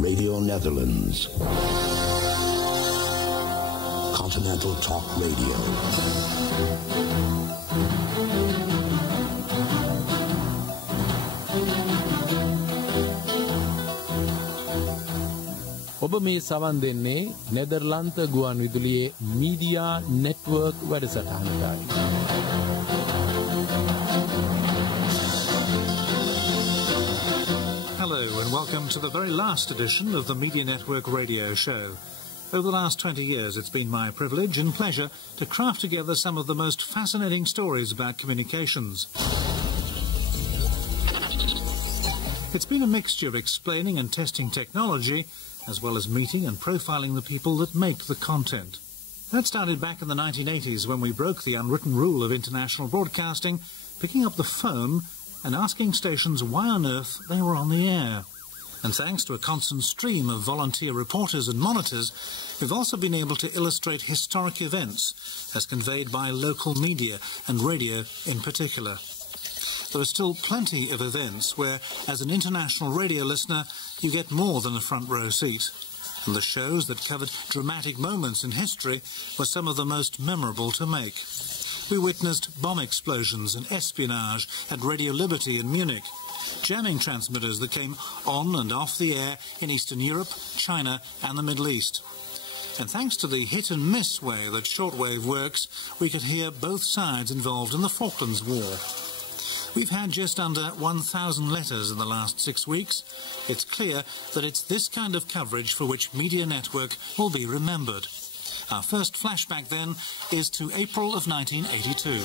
Radio Netherlands. Continental Talk Radio. ඔබ මේ සවන් දෙන්නේ නෙදර්ලන්ත ගුවන් විදුලියේ මීඩියා නෙට්වර්ක් වැඩසටහනටයි. Hello and welcome to the very last edition of the Media Network radio show. Over the last 20 years it's been my privilege and pleasure to craft together some of the most fascinating stories about communications. It's been a mixture of explaining and testing technology, as well as meeting and profiling the people that make the content. That started back in the 1980s when we broke the unwritten rule of international broadcasting, picking up the phone and asking stations why on earth they were on the air. And thanks to a constant stream of volunteer reporters and monitors, we've also been able to illustrate historic events as conveyed by local media and radio in particular. There are still plenty of events where, as an international radio listener, you get more than a front row seat. And the shows that covered dramatic moments in history were some of the most memorable to make. We witnessed bomb explosions and espionage at Radio Liberty in Munich, jamming transmitters that came on and off the air in Eastern Europe, China and the Middle East. And thanks to the hit-and-miss way that shortwave works, we could hear both sides involved in the Falklands War. We've had just under 1,000 letters in the last 6 weeks. It's clear that it's this kind of coverage for which Media Network will be remembered. Our first flashback then is to April of 1982.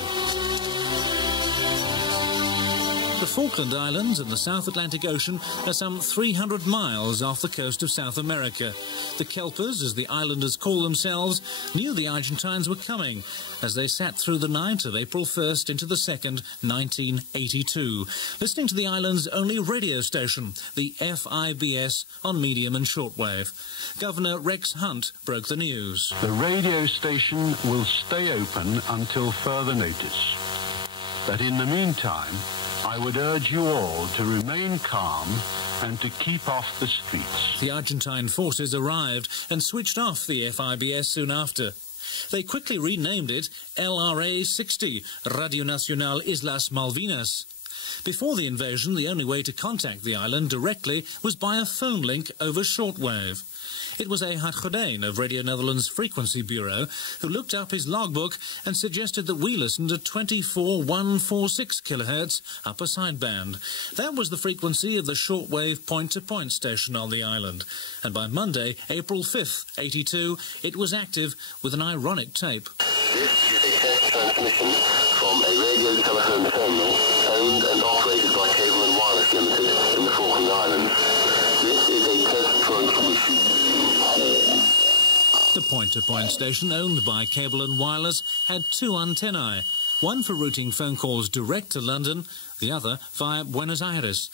The Falkland Islands in the South Atlantic Ocean are some 300 miles off the coast of South America. The Kelpers, as the islanders call themselves, knew the Argentines were coming as they sat through the night of April 1st into the 2nd, 1982, listening to the island's only radio station, the FIBS on medium and shortwave. Governor Rex Hunt broke the news. The radio station will stay open until further notice. But in the meantime, I would urge you all to remain calm and to keep off the streets. The Argentine forces arrived and switched off the FIBS soon after. They quickly renamed it LRA 60, Radio Nacional Islas Malvinas. Before the invasion, the only way to contact the island directly was by a phone link over shortwave. It was a Hadgodein of Radio Netherlands Frequency Bureau who looked up his logbook and suggested that we listened at 24146 kHz upper sideband. That was the frequency of the shortwave point-to-point station on the island. And by Monday, April 5th, 82, it was active with an ironic tape. This is a test transmission from a radio telephone terminal owned and operated by Cable and Wireless Limited in the Falkland Islands. This is a test transmission. The point-to-point station, owned by Cable and Wireless, had two antennae, one for routing phone calls direct to London, the other via Buenos Aires.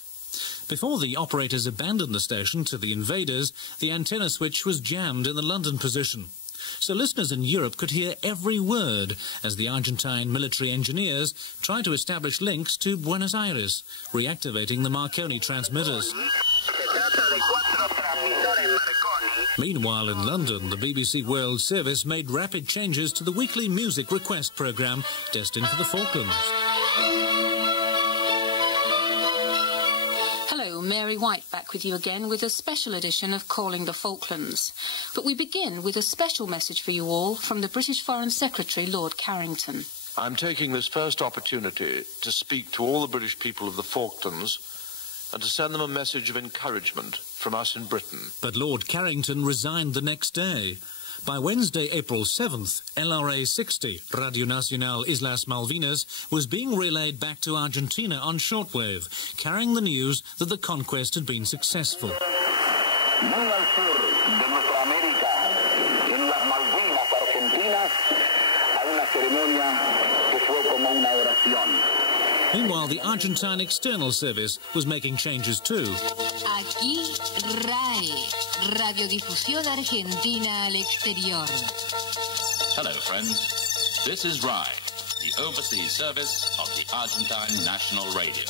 Before the operators abandoned the station to the invaders, the antenna switch was jammed in the London position. So listeners in Europe could hear every word as the Argentine military engineers tried to establish links to Buenos Aires, reactivating the Marconi transmitters. Meanwhile, in London, the BBC World Service made rapid changes to the weekly music request programme destined for the Falklands. Hello, Mary White back with you again with a special edition of Calling the Falklands. But we begin with a special message for you all from the British Foreign Secretary, Lord Carrington. I'm taking this first opportunity to speak to all the British people of the Falklands and to send them a message of encouragement from us in Britain. But Lord Carrington resigned the next day. By Wednesday, April 7th, LRA 60, Radio Nacional Islas Malvinas, was being relayed back to Argentina on shortwave, carrying the news that the conquest had been successful. Muy al sur de nuestra América, en las Malvinas Argentinas, hay una ceremonia que fue como una oración. Meanwhile, the Argentine External Service was making changes too. Aquí RAE, Radiodifusión Argentina al Exterior. Hello, friends. This is RAE, the overseas service of the Argentine National Radio.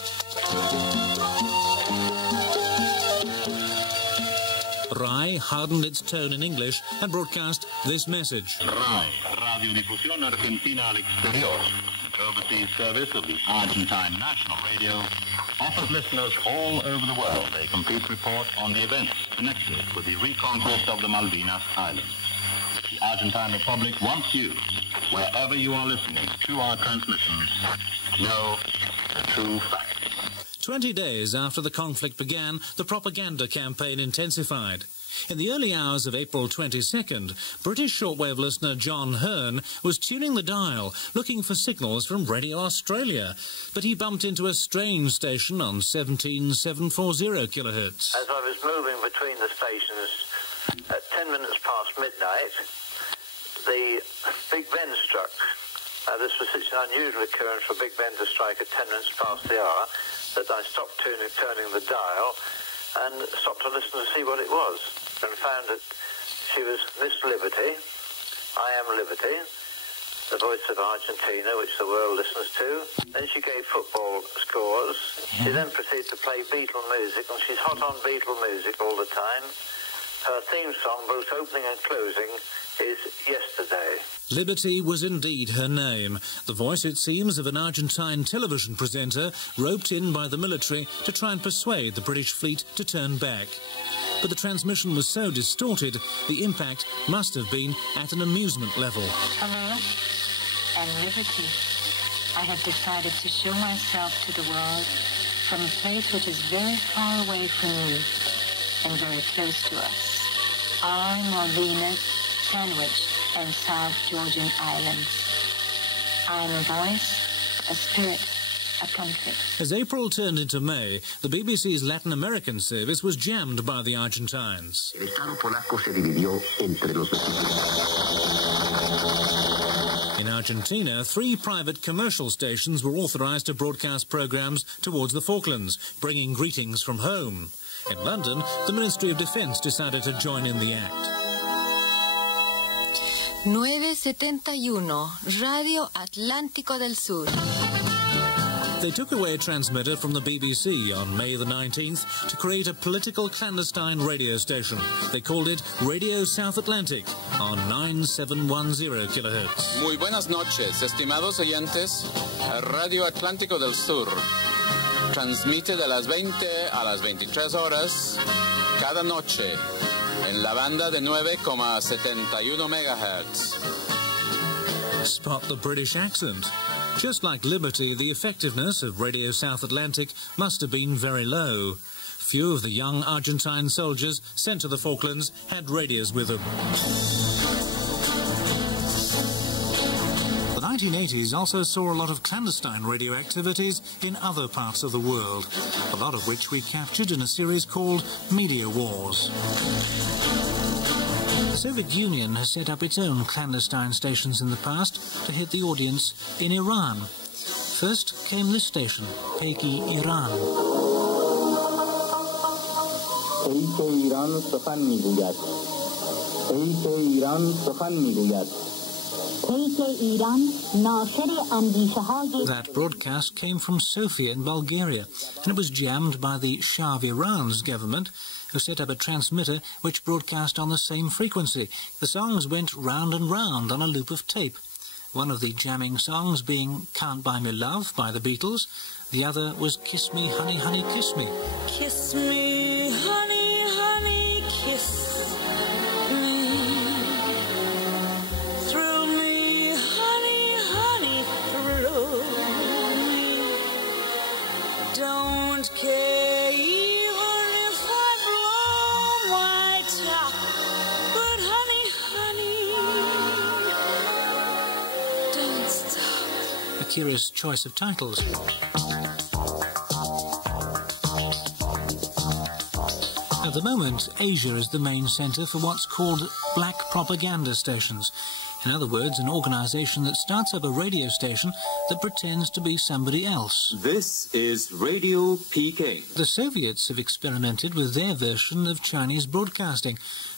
hardened its tone in English and broadcast this message. RAI, Radiodifusión Argentina al Exterior, the overseas service of the Argentine National Radio, offers listeners all over the world a complete report on the events connected with the reconquest of the Malvinas Islands. The Argentine Republic wants you, wherever you are listening to our transmissions, to know the true facts. 20 days after the conflict began, the propaganda campaign intensified. In the early hours of April 22nd, British shortwave listener John Hearn was tuning the dial, looking for signals from Radio Australia, but he bumped into a strange station on 17740 kilohertz. As I was moving between the stations at 10 minutes past midnight, the Big Ben struck. This was such an unusual occurrence for Big Ben to strike at 10 minutes past the hour that I stopped turning the dial and stopped to listen to see what it was, and found that she was Miss Liberty, I Am Liberty, the voice of Argentina, which the world listens to. Then she gave football scores. She then proceeded to play Beatle music, and she's hot on Beatle music all the time. Her theme song, both opening and closing, is Yesterday. Liberty was indeed her name, the voice, it seems, of an Argentine television presenter roped in by the military to try and persuade the British fleet to turn back. But the transmission was so distorted, the impact must have been at an amusement level. Hello, I'm Liberty. I have decided to show myself to the world from a place which is very far away from you and very close to us. Our Malvinas, Sandwich, and South Georgian Islands. I am a voice, a spirit, a country. As April turned into May, the BBC's Latin American service was jammed by the Argentines. In Argentina, 3 private commercial stations were authorised to broadcast programmes towards the Falklands, bringing greetings from home. In London, the Ministry of Defence decided to join in the act. 971, Radio Atlántico del Sur. They took away a transmitter from the BBC on May the 19th to create a political clandestine radio station. They called it Radio South Atlantic on 9710 kilohertz. Muy buenas noches, estimados oyentes. Radio Atlántico del Sur transmite de las 20 a las 23 horas cada noche en la banda de 9,71 megahertz. Spot the British accent. Just like Liberty, the effectiveness of Radio South Atlantic must have been very low. Few of the young Argentine soldiers sent to the Falklands had radios with them. The 1980s also saw a lot of clandestine radio activities in other parts of the world, a lot of which we captured in a series called Media Wars. The Soviet Union has set up its own clandestine stations in the past to hit the audience in Iran. First came this station, Peki Iran. That broadcast came from Sofia in Bulgaria, and it was jammed by the Shah of Iran's government, who set up a transmitter which broadcast on the same frequency. The songs went round and round on a loop of tape. One of the jamming songs being Can't Buy Me Love by the Beatles. The other was Kiss Me, Honey, Honey, Kiss Me. Kiss me, honey, honey, kiss me. Through me, honey, honey, through me. Don't care even if I blow my top. But honey, honey, don't stop. A curious choice of titles. At the moment, Asia is the main centre for what's called black propaganda stations. In other words, an organisation that starts up a radio station that pretends to be somebody else. This is Radio PK. The Soviets have experimented with their version of Chinese broadcasting,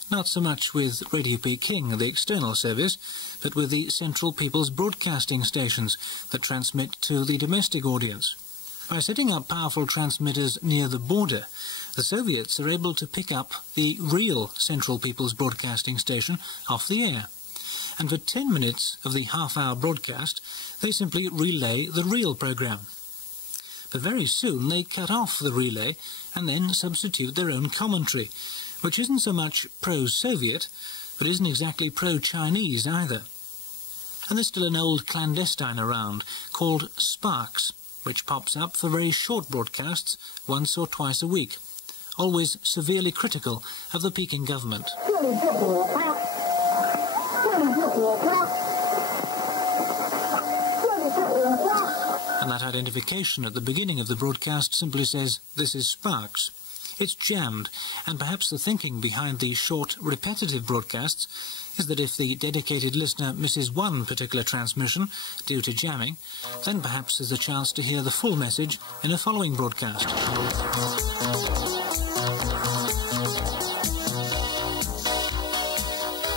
not so much with Radio Peking, the external service, but with the Central People's Broadcasting stations that transmit to the domestic audience. By setting up powerful transmitters near the border, the Soviets are able to pick up the real Central People's Broadcasting Station off the air. And for 10 minutes of the half-hour broadcast, they simply relay the real program. But very soon they cut off the relay and then substitute their own commentary, which isn't so much pro-Soviet, but isn't exactly pro-Chinese either. And there's still an old clandestine around called Sparks, which pops up for very short broadcasts once or twice a week, always severely critical of the Peking government. And that identification at the beginning of the broadcast simply says, "This is Sparks." It's jammed, and perhaps the thinking behind these short, repetitive broadcasts is that if the dedicated listener misses one particular transmission due to jamming, then perhaps there's a chance to hear the full message in a following broadcast.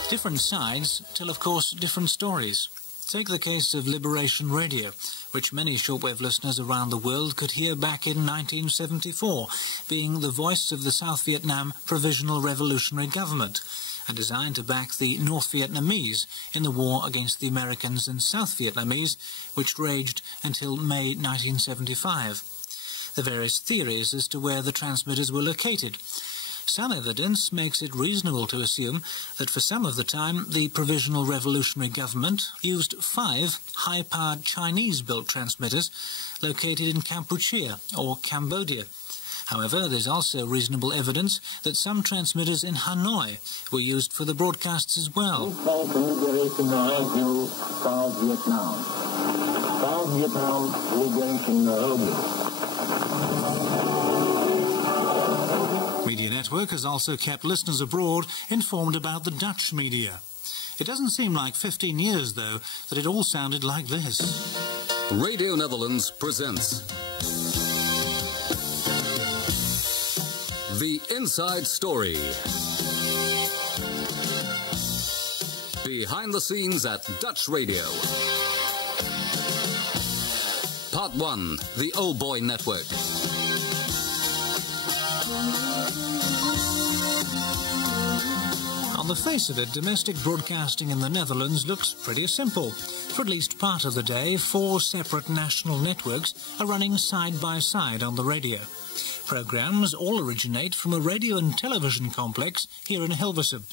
Different sides tell, of course, different stories. Take the case of Liberation Radio, which many shortwave listeners around the world could hear back in 1974, being the voice of the South Vietnam Provisional Revolutionary Government, and designed to back the North Vietnamese in the war against the Americans and South Vietnamese, which raged until May 1975. The various theories as to where the transmitters were located. Some evidence makes it reasonable to assume that for some of the time the Provisional Revolutionary Government used 5 high-powered Chinese-built transmitters located in Kampuchea or Cambodia. However, there's also reasonable evidence that some transmitters in Hanoi were used for the broadcasts as well. Media Network has also kept listeners abroad informed about the Dutch media. It doesn't seem like 15 years, though, that it all sounded like this. Radio Netherlands presents The Inside Story. Behind the scenes at Dutch Radio. Part 1, the Old Boy Network. On the face of it, domestic broadcasting in the Netherlands looks pretty simple. For at least part of the day, 4 separate national networks are running side by side on the radio. Programs all originate from a radio and television complex here in Hilversum.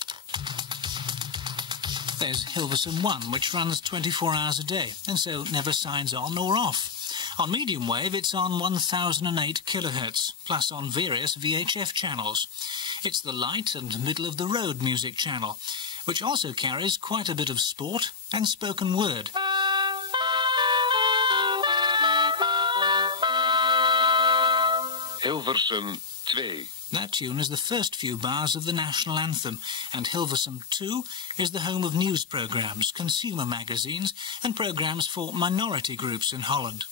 There's Hilversum 1, which runs 24 hours a day, and so never signs on or off. On medium wave, it's on 1008 kHz, plus on various VHF channels. It's the light and middle-of-the-road music channel, which also carries quite a bit of sport and spoken word. Hilversum 2. That tune is the first few bars of the national anthem, and Hilversum 2 is the home of news programmes, consumer magazines, and programmes for minority groups in Holland.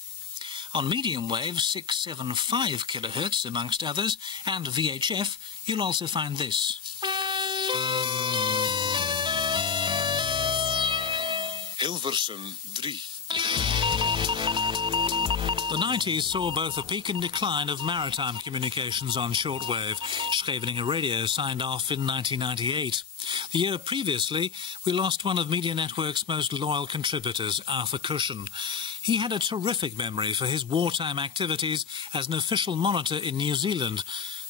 On medium wave, 675 kHz, amongst others, and VHF, you'll also find this. Hilversum 3. The 90s saw both a peak and decline of maritime communications on shortwave. Scheveningen Radio signed off in 1998. The year previously, we lost one of Media Network's most loyal contributors, Arthur Cushion. He had a terrific memory for his wartime activities as an official monitor in New Zealand,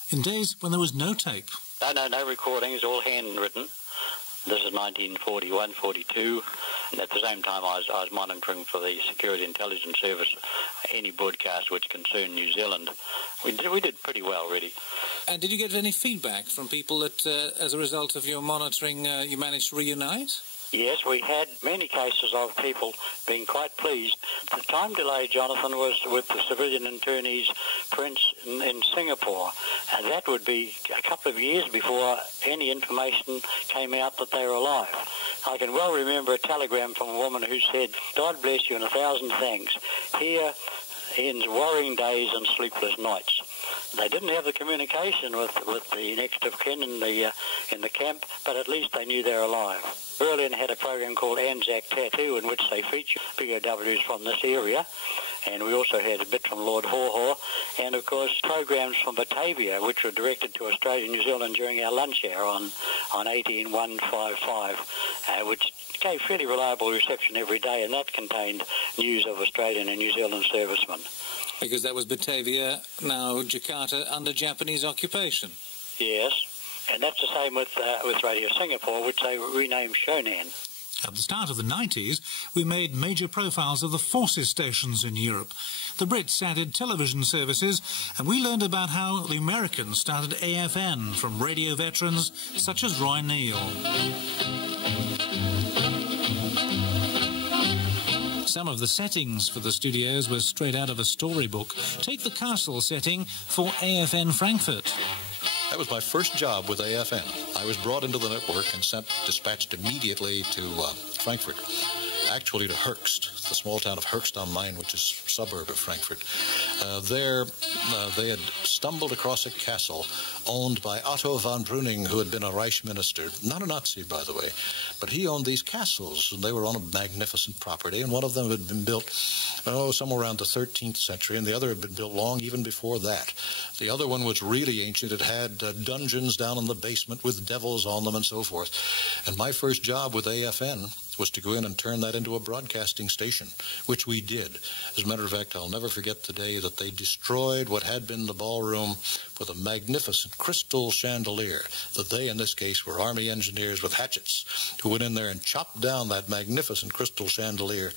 in days when there was no tape. No recordings, all handwritten. This is 1941-42, and at the same time I was monitoring for the Security Intelligence Service any broadcast which concerned New Zealand. We did pretty well, really. And did you get any feedback from people that, as a result of your monitoring, you managed to reunite? Yes, we had many cases of people being quite pleased. The time delay, Jonathan, was with the civilian internees, Prince, in Singapore. And that would be a couple of years before any information came out that they were alive. I can well remember a telegram from a woman who said, "God bless you and 1,000 thanks. Here ends worrying days and sleepless nights." They didn't have the communication with the next of kin in the camp, but at least they knew they're alive. Berlin had a program called Anzac Tattoo, in which they featured POWs from this area, and we also had a bit from Lord Haw, and of course programs from Batavia, which were directed to Australia and New Zealand during our lunch hour on 18155, which gave fairly reliable reception every day, and that contained news of Australian and New Zealand servicemen. Because that was Batavia, now Jakarta, under Japanese occupation. Yes, and that's the same with Radio Singapore, which they renamed Shonan. At the start of the 90s, we made major profiles of the forces stations in Europe. The Brits added television services, and we learned about how the Americans started AFN from radio veterans such as Roy Neal. Some of the settings for the studios were straight out of a storybook. Take the castle setting for AFN Frankfurt. That was my first job with AFN. I was brought into the network and dispatched immediately to Frankfurt, actually to Höchst, the small town of Höchst am Main, which is a suburb of Frankfurt. There, they had stumbled across a castle owned by Otto von Brüning, who had been a Reich minister, not a Nazi, by the way, but he owned these castles, and they were on a magnificent property, and one of them had been built, somewhere around the 13th century, and the other had been built long even before that. The other one was really ancient. It had dungeons down in the basement with devils on them and so forth. And my first job with AFN was to go in and turn that into a broadcasting station, which we did. As a matter of fact, I'll never forget the day that they destroyed what had been the ballroom with a magnificent crystal chandelier, that they, in this case, were Army engineers with hatchets who went in there and chopped down that magnificent crystal chandelier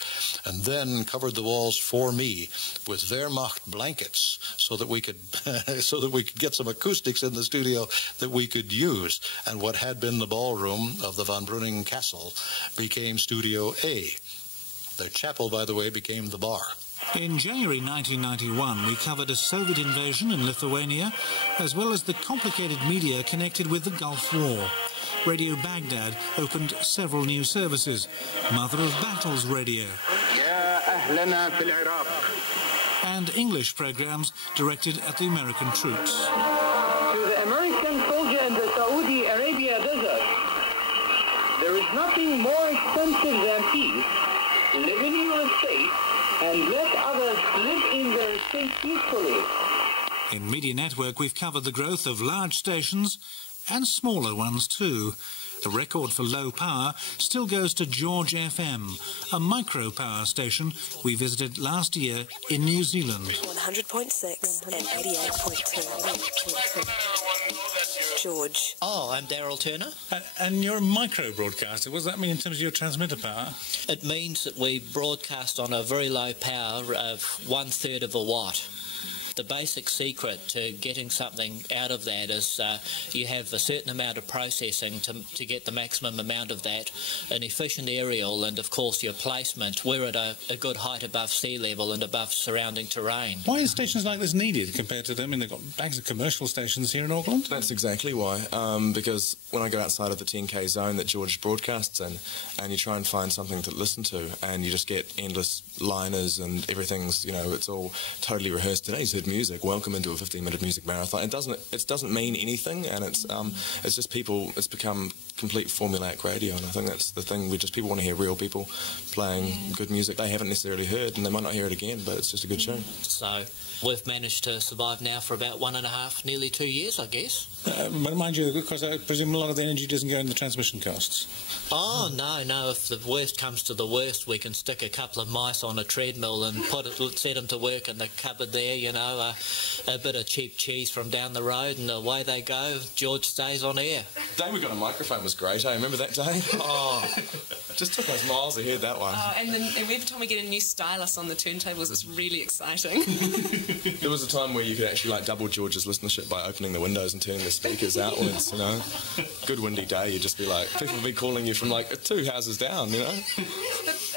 and then covered the walls for me with Wehrmacht blankets so that we could get some acoustics in the studio that we could use. And what had been the ballroom of the von Brüning Castle became Studio A. The chapel, by the way, became the bar. In January 1991, we covered a Soviet invasion in Lithuania, as well as the complicated media connected with the Gulf War. Radio Baghdad opened several new services. Mother of Battles Radio. And English programs directed at the American troops. To the American soldier in the Saudi Arabia desert, there is nothing more expensive than peace. Live in your estate and let others live in their estate peacefully. In Media Network, we've covered the growth of large stations and smaller ones too. The record for low power still goes to George FM, a micro power station we visited last year in New Zealand. 100.6 and 88.2. George. Oh, I'm Daryl Turner. And you're a micro broadcaster. What does that mean in terms of your transmitter power? It means that we broadcast on a very low power of 1/3 of a watt. The basic secret to getting something out of that is you have a certain amount of processing to get the maximum amount of that, an efficient aerial, and of course your placement. We're at a good height above sea level and above surrounding terrain. Why are stations like this needed compared to them? I mean, they've got bags of commercial stations here in Auckland. That's exactly why, because when I go outside of the 10K zone that George broadcasts in, and you try and find something to listen to, and you just get endless liners and everything's, it's all totally rehearsed. Today's music. Welcome into a 15-minute music marathon. It doesn't mean anything, and it's just people. It's become complete formulaic radio, and I think that's the thing. People want to hear real people playing good music they haven't necessarily heard, and they might not hear it again, but it's just a good show. So we've managed to survive now for about 1.5, nearly 2 years, I guess. But mind you, because I presume a lot of the energy doesn't go in the transmission costs. Oh, no. If the worst comes to the worst, we can stick a couple of mice on a treadmill and set them to work in the cupboard there, a bit of cheap cheese from down the road, and away they go. George stays on air. The day we got a microphone was great, eh? Remember that day? Oh, just took us miles ahead, that one. Oh, and then every time we get a new stylus on the turntables, it's really exciting. There was a time where you could actually double George's listenership by opening the windows and turning the speakers outwards, Good windy day, you'd just be people would be calling you from 2 houses down,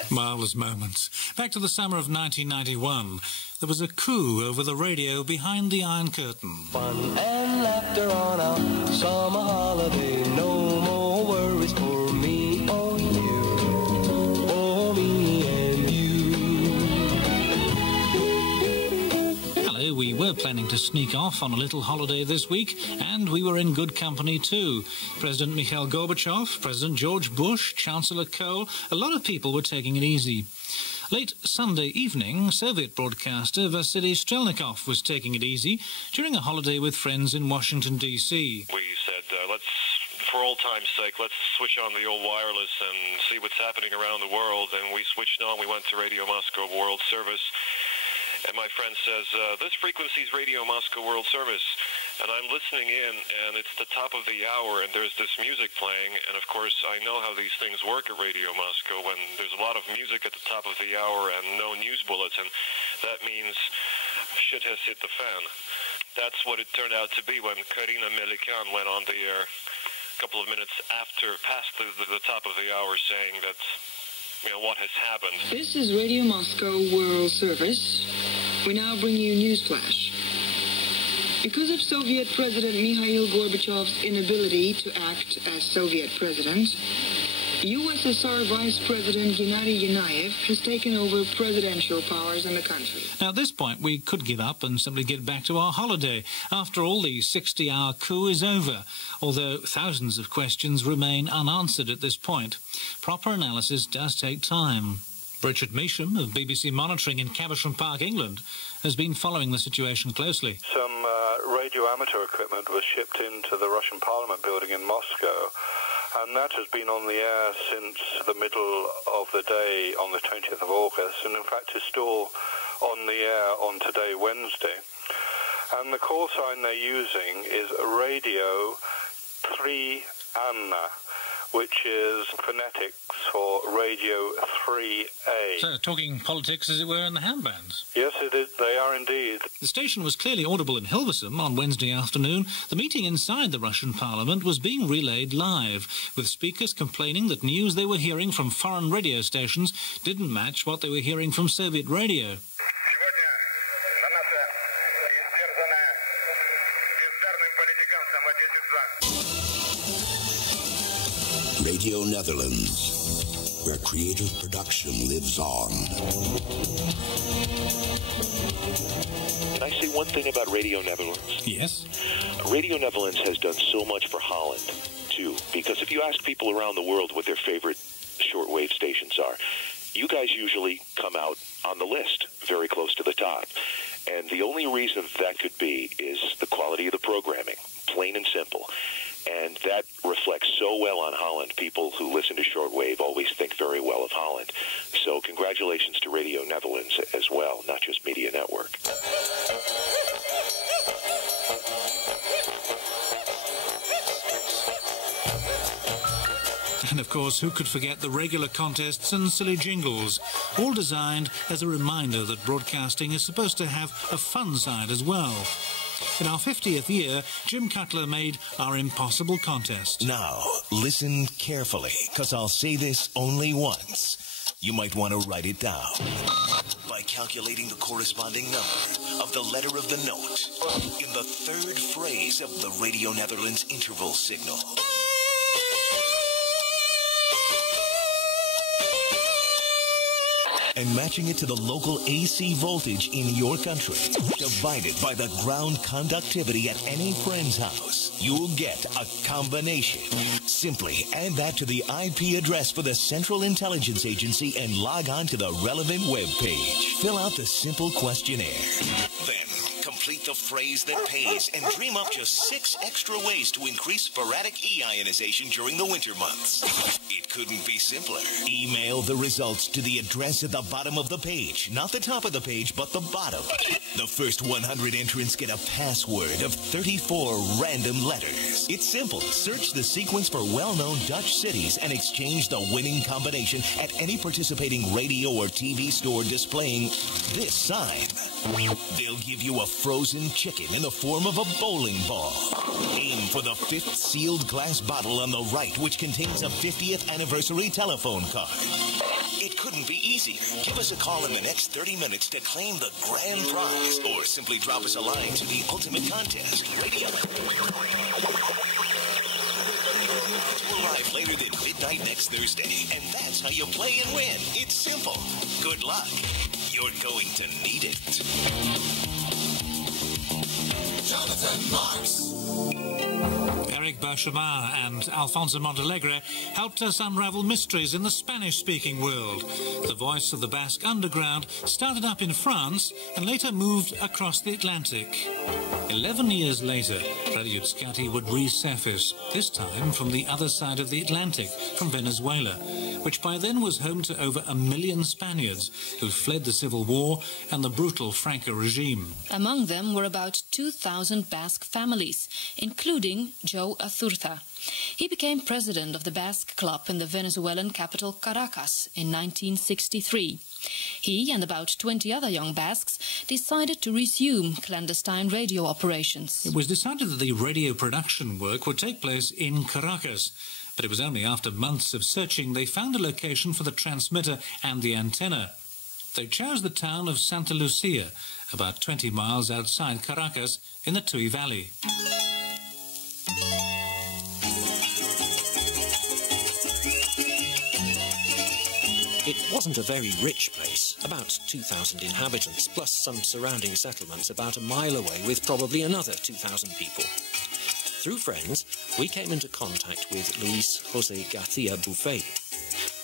Marvellous moments. Back to the summer of 1991. There was a coup over the radio behind the Iron Curtain. Fun and laughter on our summer holiday. No more worries for me or you. For me and you. Hello, we were planning to sneak off on a little holiday this week, and we were in good company too. President Mikhail Gorbachev, President George Bush, Chancellor Kohl, a lot of people were taking it easy. Late Sunday evening, Soviet broadcaster Vasily Strelnikov was taking it easy during a holiday with friends in Washington, D.C. We said, for old time's sake, let's switch on the old wireless and see what's happening around the world. And we switched on. We went to Radio Moscow World Service. And my friend says, this frequency is Radio Moscow World Service. And I'm listening in, and it's the top of the hour, and there's this music playing. And, of course, I know how these things work at Radio Moscow when there's a lot of music at the top of the hour and no news bulletin. That means shit has hit the fan. That's what it turned out to be when Karina Melikan went on the air a couple of minutes after, past the top of the hour, saying that, you know, what has happened. This is Radio Moscow World Service. We now bring you Newsflash. Because of Soviet President Mikhail Gorbachev's inability to act as Soviet president, USSR Vice President Gennady Yanayev has taken over presidential powers in the country. Now, at this point, we could give up and simply get back to our holiday. After all, the 60-hour coup is over, although thousands of questions remain unanswered at this point. Proper analysis does take time. Richard Measham of BBC Monitoring in Caversham Park, England, has been following the situation closely. Some radio amateur equipment was shipped into the Russian Parliament building in Moscow, and that has been on the air since the middle of the day on the 20th of August, and in fact is still on the air on today, Wednesday. And the call sign they're using is Radio 3 Anna, which is phonetics for Radio 3A. So, talking politics, as it were, in the handbands. Yes, it is. They are indeed. The station was clearly audible in Hilversum on Wednesday afternoon. The meeting inside the Russian Parliament was being relayed live, with speakers complaining that news they were hearing from foreign radio stations didn't match what they were hearing from Soviet radio. Radio Netherlands, where creative production lives on. Can I say one thing about Radio Netherlands? Yes. Radio Netherlands has done so much for Holland, too, because if you ask people around the world what their favorite shortwave stations are, you guys usually come out on the list, very close to the top. And the only reason that could be is the quality of the programming, plain and simple. And that reflects so well on Holland. People who listen to shortwave always think very well of Holland. So congratulations to Radio Netherlands as well, not just Media Network. And of course, who could forget the regular contests and silly jingles, all designed as a reminder that broadcasting is supposed to have a fun side as well. In our 50th year, Jim Cutler made our Impossible contest. Now, listen carefully, because I'll say this only once. You might want to write it down. By calculating the corresponding number of the letter of the note in the third phrase of the Radio Netherlands interval signal. And matching it to the local AC voltage in your country, divided by the ground conductivity at any friend's house, you'll get a combination. Simply add that to the IP address for the Central Intelligence Agency and log on to the relevant web page. Fill out the simple questionnaire. Then, complete the phrase that pays and dream up just 6 extra ways to increase sporadic E-ionization during the winter months. It couldn't be simpler. Email the results to the address at the bottom of the page. Not the top of the page, but the bottom. The first 100 entrants get a password of 34 random letters. It's simple. Search the sequence for well-known Dutch cities and exchange the winning combination at any participating radio or TV store displaying this sign. They'll give you a frozen chicken in the form of a bowling ball. Aim for the 5th sealed glass bottle on the right, which contains a 50th anniversary telephone card. It couldn't be easier. Give us a call in the next 30 minutes to claim the grand prize, or simply drop us a line to the ultimate contest, Radio. To arrive later than midnight next Thursday, and that's how you play and win. It's simple. Good luck. You're going to need it. Jonathan Marks. Eric Berchemar and Alfonso Montalegre helped us unravel mysteries in the Spanish-speaking world. The voice of the Basque underground started up in France and later moved across the Atlantic. 11 years later, Radio Euskadi would resurface, this time from the other side of the Atlantic, from Venezuela, which by then was home to over 1 million Spaniards who fled the civil war and the brutal Franco regime. Among them were about 2,000 Basque families, including Joe Azurza. He became president of the Basque Club in the Venezuelan capital Caracas in 1963. He and about 20 other young Basques decided to resume clandestine radio operations. It was decided that the radio production work would take place in Caracas, but it was only after months of searching they found a location for the transmitter and the antenna. They chose the town of Santa Lucia, about 20 miles outside Caracas in the Tuy Valley. It wasn't a very rich place, about 2,000 inhabitants, plus some surrounding settlements about a mile away with probably another 2,000 people. Through friends, we came into contact with Luis José García Buffet.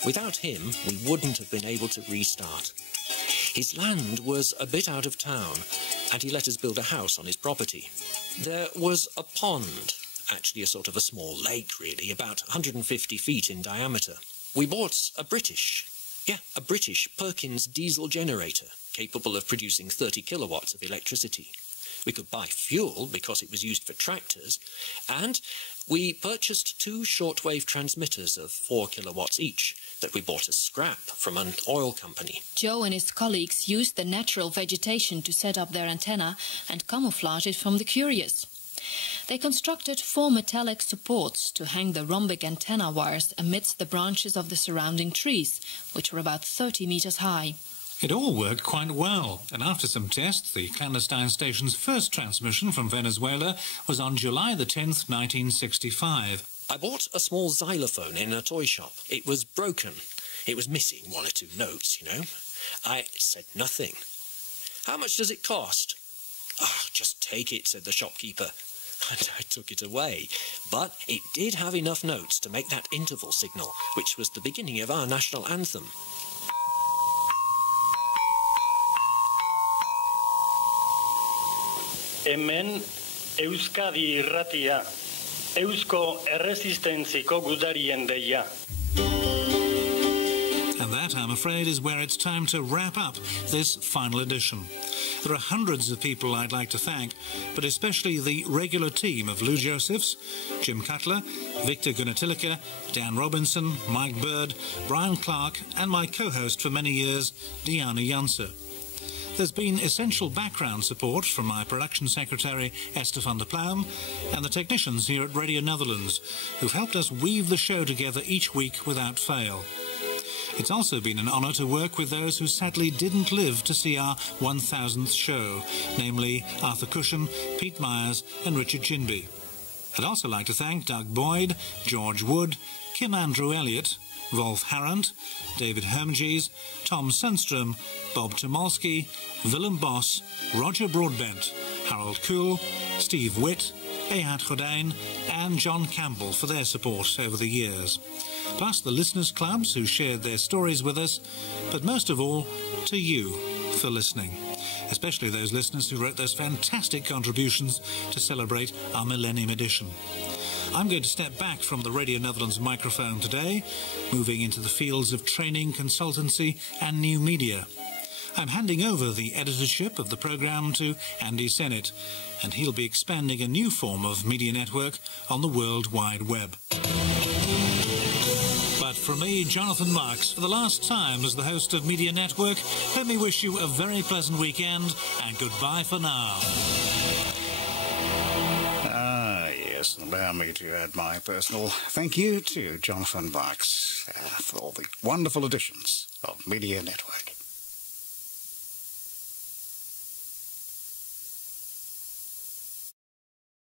Without him, we wouldn't have been able to restart. His land was a bit out of town, and he let us build a house on his property. There was a pond, actually a sort of a small lake really, about 150 feet in diameter. We bought a British Perkins diesel generator, capable of producing 30 kilowatts of electricity. We could buy fuel because it was used for tractors, and we purchased 2 shortwave transmitters of 4 kilowatts each that we bought as scrap from an oil company. Joe and his colleagues used the natural vegetation to set up their antenna and camouflage it from the curious. They constructed 4 metallic supports to hang the rhombic antenna wires amidst the branches of the surrounding trees, which were about 30 meters high. It all worked quite well, and after some tests, the clandestine station's first transmission from Venezuela was on July the 10th, 1965. I bought a small xylophone in a toy shop. It was broken. It was missing 1 or 2 notes, you know. I said nothing. "How much does it cost?" "Oh, just take it," said the shopkeeper. And I took it away. But it did have enough notes to make that interval signal, which was the beginning of our national anthem. Hemen Euskadi irratia, Eusko erresistentziko gudarien deia. And that, I'm afraid, is where it's time to wrap up this final edition. There are hundreds of people I'd like to thank, but especially the regular team of Lou Josephs, Jim Cutler, Victor Gunatilika, Dan Robinson, Mike Bird, Brian Clark, and my co-host for many years, Diana Janse. There's been essential background support from my production secretary, Esther van der Pluim, and the technicians here at Radio Netherlands, who've helped us weave the show together each week without fail. It's also been an honour to work with those who sadly didn't live to see our 1000th show, namely Arthur Cushion, Pete Myers and Richard Chinby. I'd also like to thank Doug Boyd, George Wood, Kim Andrew Elliott, Wolf Harrant, David Hermges, Tom Sundstrom, Bob Tomolsky, Willem Boss, Roger Broadbent, Harold Kuhl, Steve Witt, Ehad Godijn and John Campbell for their support over the years. Plus the listeners' clubs who shared their stories with us, but most of all, to you for listening, especially those listeners who wrote those fantastic contributions to celebrate our Millennium Edition. I'm going to step back from the Radio Netherlands microphone today, moving into the fields of training, consultancy and new media. I'm handing over the editorship of the programme to Andy Sennett, and he'll be expanding a new form of media network on the World Wide Web. But from me, Jonathan Marks, for the last time as the host of Media Network, let me wish you a very pleasant weekend and goodbye for now. Yes, allow me to add my personal thank you to Jonathan Marks for all the wonderful editions of Media Network.